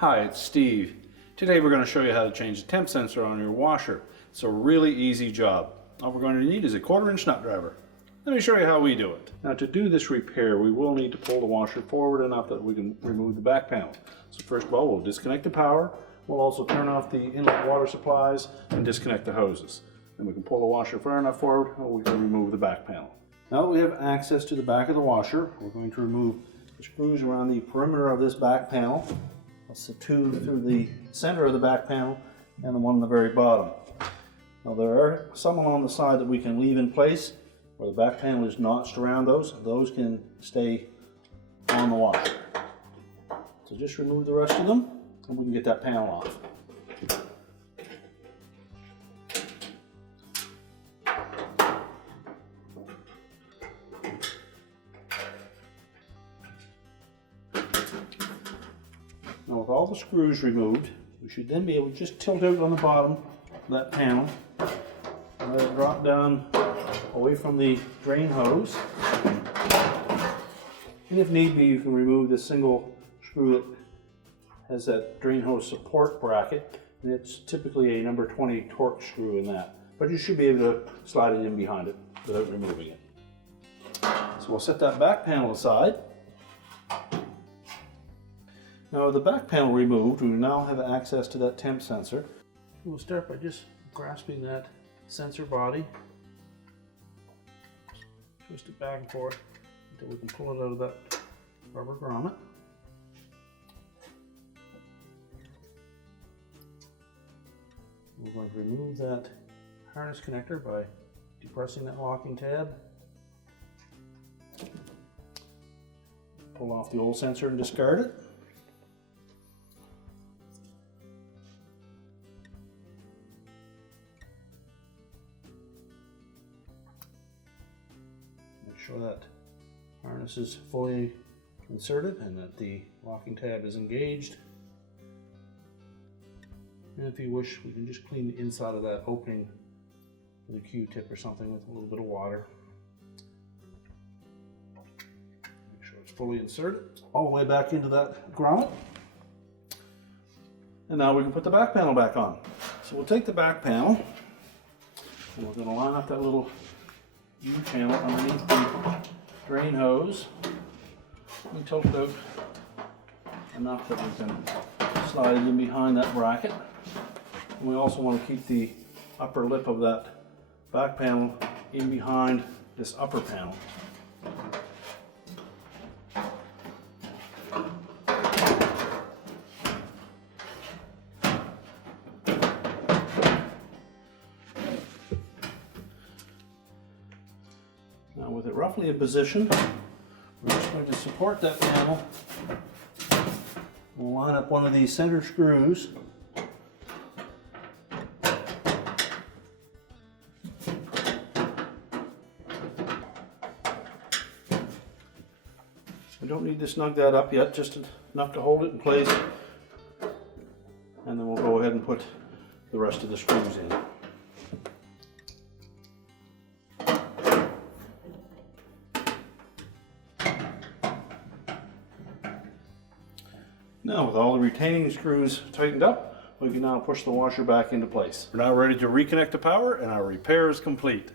Hi, it's Steve. Today we're going to show you how to change the temp sensor on your washer. It's a really easy job. All we're going to need is a 1/4-inch nut driver. Let me show you how we do it. Now to do this repair, we will need to pull the washer forward enough that we can remove the back panel. So first of all, we'll disconnect the power. We'll also turn off the inlet water supplies and disconnect the hoses. Then we can pull the washer far enough forward and we can remove the back panel. Now that we have access to the back of the washer, we're going to remove the screws around the perimeter of this back panel. That's the two through the center of the back panel and the one on the very bottom. Now there are some along the side that we can leave in place where the back panel is notched around those. Those can stay on the washer. So just remove the rest of them and we can get that panel off. Now with all the screws removed, we should then be able to just tilt out on the bottom of that panel and let it drop down away from the drain hose. And if need be, you can remove the single screw that has that drain hose support bracket, and it's typically a number 20 torque screw in that. But you should be able to slide it in behind it without removing it. So we'll set that back panel aside. Now with the back panel removed, we now have access to that temp sensor. We'll start by just grasping that sensor body. Twist it back and forth until we can pull it out of that rubber grommet. We're going to remove that harness connector by depressing that locking tab. Pull off the old sensor and discard it. Make sure that harness is fully inserted and that the locking tab is engaged. And if you wish, we can just clean the inside of that opening with a Q-tip or something with a little bit of water. Make sure it's fully inserted all the way back into that grommet. And now we can put the back panel back on. So we'll take the back panel and we're going to line up that little U-channel underneath the drain hose. We tilt it out enough that we can slide it in behind that bracket. And we also want to keep the upper lip of that back panel in behind this upper panel. Now with it roughly in position, we're just going to support that panel. We'll line up one of these center screws. We don't need to snug that up yet, just enough to hold it in place. And then we'll go ahead and put the rest of the screws in. Now with all the retaining screws tightened up, we can now push the washer back into place. We're now ready to reconnect the power and our repair is complete.